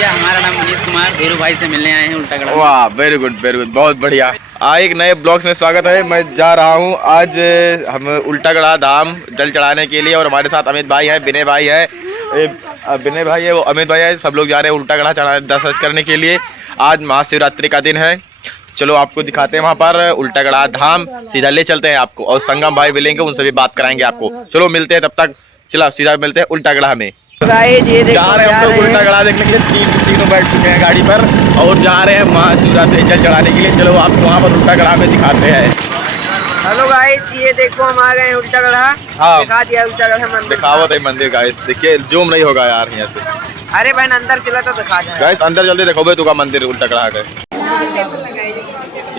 भैया हमारा नाम मनीष कुमार, धीरू भाई से मिलने आए हैं उल्टागढ़ा। वाह, वेरी गुड, बहुत बढ़िया। एक नए ब्लॉग्स में स्वागत है। मैं जा रहा हूँ आज हम उल्टागढ़ा धाम जल चढ़ाने के लिए और हमारे साथ अमित भाई हैं, विनय भाई है, विनय भाई है, वो अमित भाई है, सब लोग जा रहे हैं उल्टागढ़ा चढ़ा दर्शन करने के लिए। आज महाशिवरात्रि का दिन है। चलो आपको दिखाते हैं वहाँ पर उल्टागढ़ा धाम, सीधा ले चलते हैं आपको, और संगम भाई मिलेंगे, उनसे भी बात कराएंगे आपको। चलो मिलते हैं, तब तक चलो सीधा मिलते हैं उल्टागढ़ा में। जा रहे हैं हम लोग उल्टागढ़ा देखने के लिए। तीनों बैठ चुके हैं गाड़ी पर और जा रहे हैं महाशिवरात्रि जल चढ़ाने के लिए। चलो आपको वहाँ पर उल्टागढ़ा में दिखाते हैं। हेलो गाइस, ये देखो हम आ गए हैं उल्टागढ़ा। हाँ, दिखा दिया उल्टागढ़ा मंदिर। दिखाओ तो मंदिर गाइस, देखिए जूम नहीं होगा यार यहाँ से। अरे बहन अंदर चला तो दिखा दे गाइस, अंदर जल्दी देखो भाई, तुका मंदिर उल्टागढ़ा का।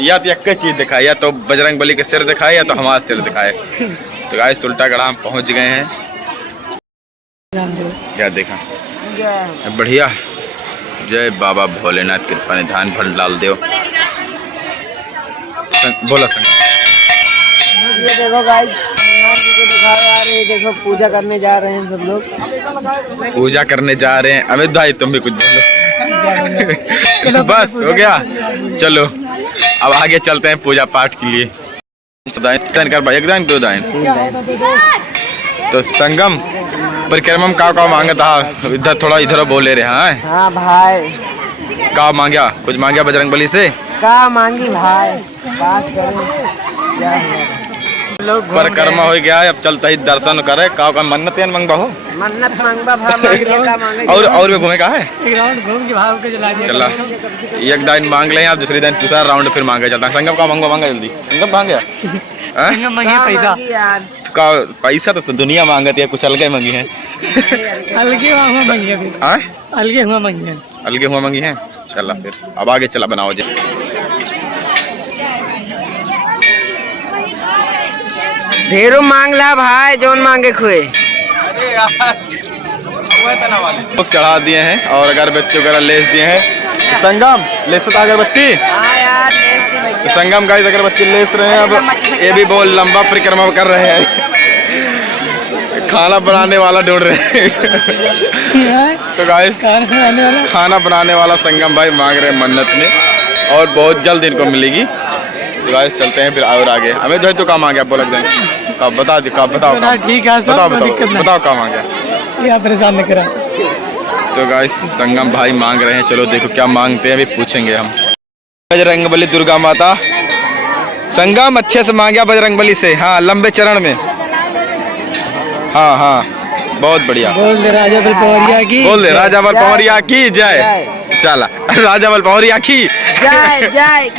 या तो एक चीज दिखाए, या तो बजरंग बली के सिर दिखाए, या तो हमारा सिर दिखाए। तो गाइस उल्टागढ़ा हम पहुँच गए हैं। क्या देखा, बढ़िया। जय बाबा भोलेनाथ, कृपा निधान फल डाल दो। बोला ये देखो गाइस, हनुमान जी को दिखाओ यार। ये देखो पूजा करने जा रहे हैं सब लोग। पूजा करने जा रहे हैं। अमित भाई तुम भी कुछ बोलो। बस हो गया, चलो अब आगे चलते हैं पूजा पाठ के लिए। कर भाई, एकदम 2 दाइन। तो संगम परिक्रमा में का मांगा था, इधर थोड़ा इधर बोले रहे हैं। हाँ भाई, का मांगा, कुछ मांगा बजरंग बली से? का मांगी भाई, बात करें। परिक्रमा हो गया है, अब चलता ही दर्शन करे। का मन्नत मंगवा हो, मन्नत मांगबा भाई। और भी घूमे का है, एक राउंड घूम के भाव के चला चला। एक दिन मांग ले, आप दूसरे दिन दूसरा राउंड फिर मांगे चलता है। संगम का मांगा जल्दी, संगम मांग गया पैसा का पैसा तो दुनिया मांगती है, कुछ अलग मांगी है। अलगे हुआ मांगी है, अलगे हुआ मांगी है, अलगे हुआ मांगी है। चला फिर अब आगे चला, बनाओ जी। ढेरों मांग ला भाई, जोन मांगे खुए। लोग चढ़ा दिए हैं और अगरबत्ती वगैरह लेस दिए हैं। संगम लेस अगरबत्ती, तो संगम गाइस अगरबत्ती लेस रहे हैं। अब ये भी बहुत लंबा परिक्रमा कर रहे हैं। खाना बनाने वाला ढूंढ रहे हैं। तो गाइस खाना बनाने वाला संगम भाई मांग रहे हैं मन्नत में, और बहुत जल्द इनको मिलेगी। तो गाइस चलते हैं फिर और आगे। अमित भाई तो काम आ गया, बोला बता दी, बताओ ठीक है, बताओ काम आ गया, परेशान नहीं करा। तो गाइस संगम भाई मांग रहे हैं। चलो देखो क्या मांगते हैं, अभी पूछेंगे हम। बजरंग बली, दुर्गा माता। संगम अच्छे से मांगा बजरंग बली से, हाँ लंबे चरण में। हाँ हाँ बहुत बढ़िया। बोल दे राजा बल पवरिया की, बोल दे राजा बल पवरिया की जय। चला राजा बल पवरिया की जय जय।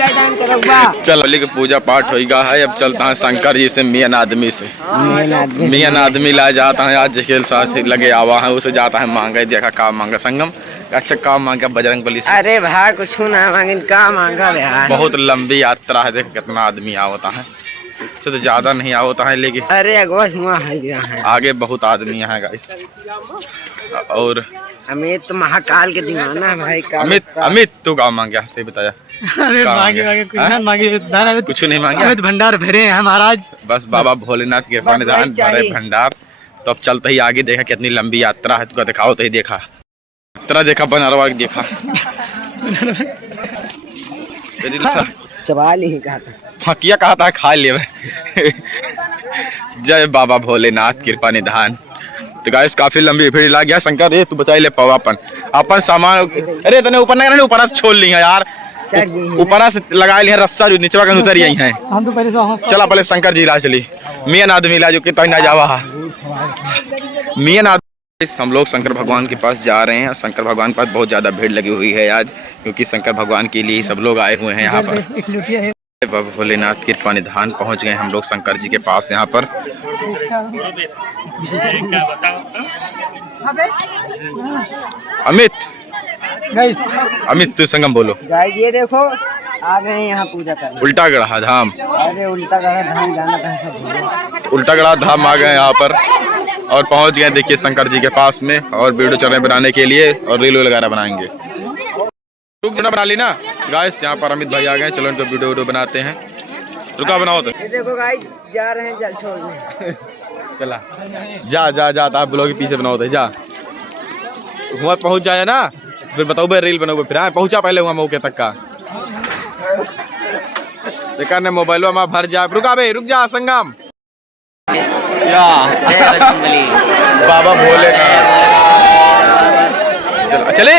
चलो बलि की पूजा पाठ होगा है। अब चलता है शंकर जी से, मियान आदमी से। मियान आदमी ला जाता है, आज जिसके साथ लगे आवा है उसे जाता है मांगे। देखा का मांगा संगम, अच्छा काम मांगा बजरंग बली से। अरे भाई कुछ ना मांगे, का मांगा यार। बहुत लंबी यात्रा है, देख कितना आदमी आवता है। इससे तो ज्यादा नहीं आवता है, लेकिन अरे अगवा हुआ है, आगे बहुत आदमी है गाइस। और अमित तो महाकाल के दीवाना है भाई। अमित तू का मांगा से बताया? अरे मांगे कुछ ना मांगे, कुछ नहीं मांगे। अमित भंडार भरे हैं महाराज, बस बाबा भोलेनाथ के कृपा निधान भरे भंडार। तो अब चलते ही आगे, देखा कितनी लंबी यात्रा है, तुका दिखाओ तो ही। देखा यात्रा, देखा बनरवा देखा। चबाल ही कहा था, फकिया कहा था खा ले। जय बाबा भोलेनाथ कृपा निधान। तो गाइस काफी लंबी भीड़ लग गया। शंकर ये तू बचाई ले पावा अपन सामान। अरे तने ऊपर नहीं, ऊपर से छोड़ ली है यार, ऊपर से लगा लिया रस्सा, जो नीचे का उतर यही है। चला पहले शंकर जी ला चली, मियान आदमी ला जो कि तक ना जावा। मियान आदमी हम लोग शंकर भगवान के पास जा रहे हैं, और शंकर भगवान के पास बहुत ज्यादा भीड़ लगी हुई है आज, क्योंकि शंकर भगवान के लिए सब लोग आए हुए हैं यहाँ पर। भोलेनाथ कृपा निधान पहुँच गए हम लोग शंकर जी के पास यहाँ पर। अमित तू संगम बोलो। ये देखो आ गए यहाँ पूजा करने उल्टागढ़ा धाम। अरे उल्टागढ़ा धाम जाना था, उल्टागढ़ा धाम आ गए यहाँ पर और पहुँच गए देखिए शंकर जी के पास में, और वीडियो चल रहे बनाने के लिए, और रील वगैरह बनाएंगे। बना ली ना गाइस, यहाँ पर अमित भाई आ गए। चलो इनको वीडियो बनाते हैं, रुका बनाओ तो। देखो गाइस जा रहे हैं जल छोड़ने। चला जा जा जा, आप ब्लॉग के पीछे बनाओ तो जा, वहाँ पहुँच जाए ना। फिर बताओ बे रील बनाओ फिर। हाँ पहुंचा पहले हुआ मौके तक का देखा ने मोबाइल में भर जा। रुका बे रुक जा संगम या बाबा भोले चले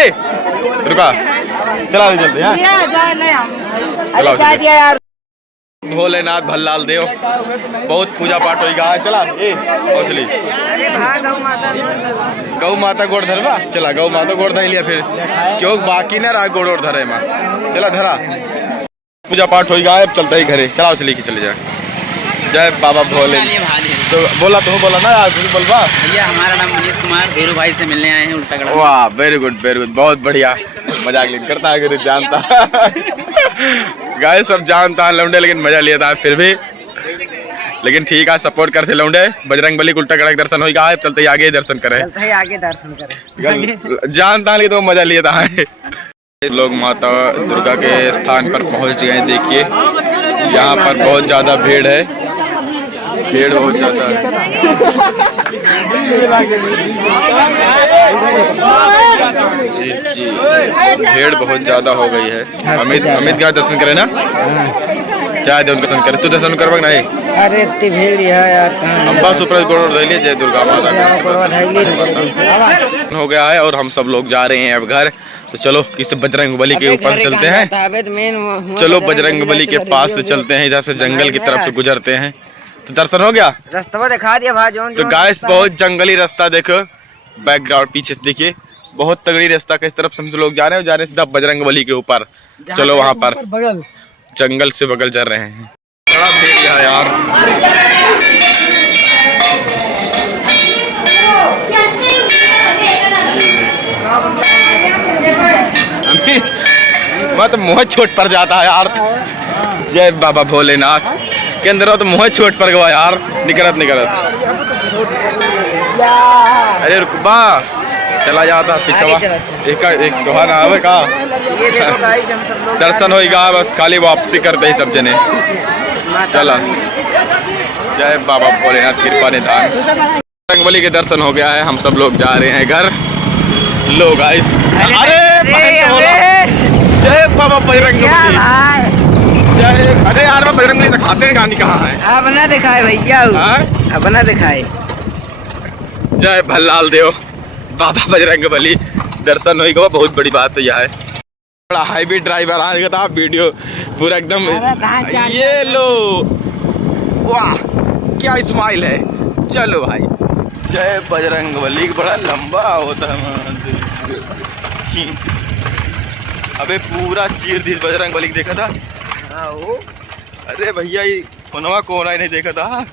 रुका चला जल्दी। हाँ चलाओ यार भोलेनाथ भल्लाल देव बहुत पूजा पाठ हो गया। चला पहुँचली गौ माता गोड़ धरवा। चला गौ माता गोड़ धर लिया फिर क्यों बाकी ना रहा गोड़ धरे माँ। चला धरा पूजा पाठ हो गया। अब चलता ही घरे। चलाओ चली की चले जाए। जय बाबा भोले। तो बोला ना यार बोलवा। भैया हमारा नाम मनीष कुमार, धीरू भाई से मिलने आए हैं उल्टागढ़। वाह वेरी गुड बहुत बढ़िया। मजाक नहीं करता है गुरु जानता गाय सब जानता है लौंडे लेकिन मजा लिया था फिर भी। लेकिन ठीक है सपोर्ट करते लौंडे। बजरंग बली उल्टागढ़ के दर्शन हो गया। चलते ही आगे दर्शन करें। जानता है लेकिन तो मजा लिया था। लोग माता दुर्गा के स्थान पर पहुंच गए। देखिए यहाँ पर बहुत ज्यादा भीड़ है। भीड़ बहुत ज्यादा है। जी जी भीड़ बहुत ज्यादा हो गई है। अमित का दर्शन करे ना क्या दे उनका दर्शन करे। तू दर्शन करवा नहीं। अरे इतनी भीड़ है यार। अम्बा सुपर गोड़ धैलिए जय दुर्गा माता हो गया है और हम सब लोग जा रहे हैं अब घर। तो चलो किसी बजरंग बली के ऊपर चलते हैं। चलो बजरंग बली के पास से चलते हैं। इधर से जंगल की तरफ से गुजरते हैं। तो दर्शन हो गया। रास्ता दिखा दिया भाई जोन। तो गाइस बहुत जंगली रास्ता देखो बैकग्राउंड पीछे से देखिए बहुत तगड़ी रास्ता किस तरफ से हम लोग जा रहे हैं। जा रहे हैं सीधा बजरंग बली के ऊपर। चलो वहाँ पर जंगल से बगल जा रहे हैं। बड़ा भीड़ है यार। मत मुँह छोट पर जाता है यार। जय बाबा भोलेनाथ के अंदर तो मुँह छोट पर गवा यार। निकलत अरे रुकबा चला जाता पिछवा एक दोहाना आवे का। दर्शन हो गया बस खाली वापसी करते ही सब जने। चला जय बाबा भोलेनाथ कृपा निधान। बजरंग बली के दर्शन हो गया है। हम सब लोग जा रहे हैं घर। लो गाइस जय बाबा बजरंग बली। अरे यार मैं बजरंग बली दिखाते हैं गानी कहाँ है। अब ना दिखाए भैया अब ना दिखाए। जय भल्लाल देव बाबा बजरंग बली दर्शन हो गया। बहुत बड़ी बात है यह है। बड़ा हाईवे ड्राइवर आ गया था वीडियो पूरा एकदम। ये लो वाह क्या स्माइल है। चलो भाई जय बजरंग बली। बड़ा लंबा होता है। अबे पूरा चीर दी बजरंग बली देखा था। अरे भैया ये फोनवा कोना ही नहीं देखा था।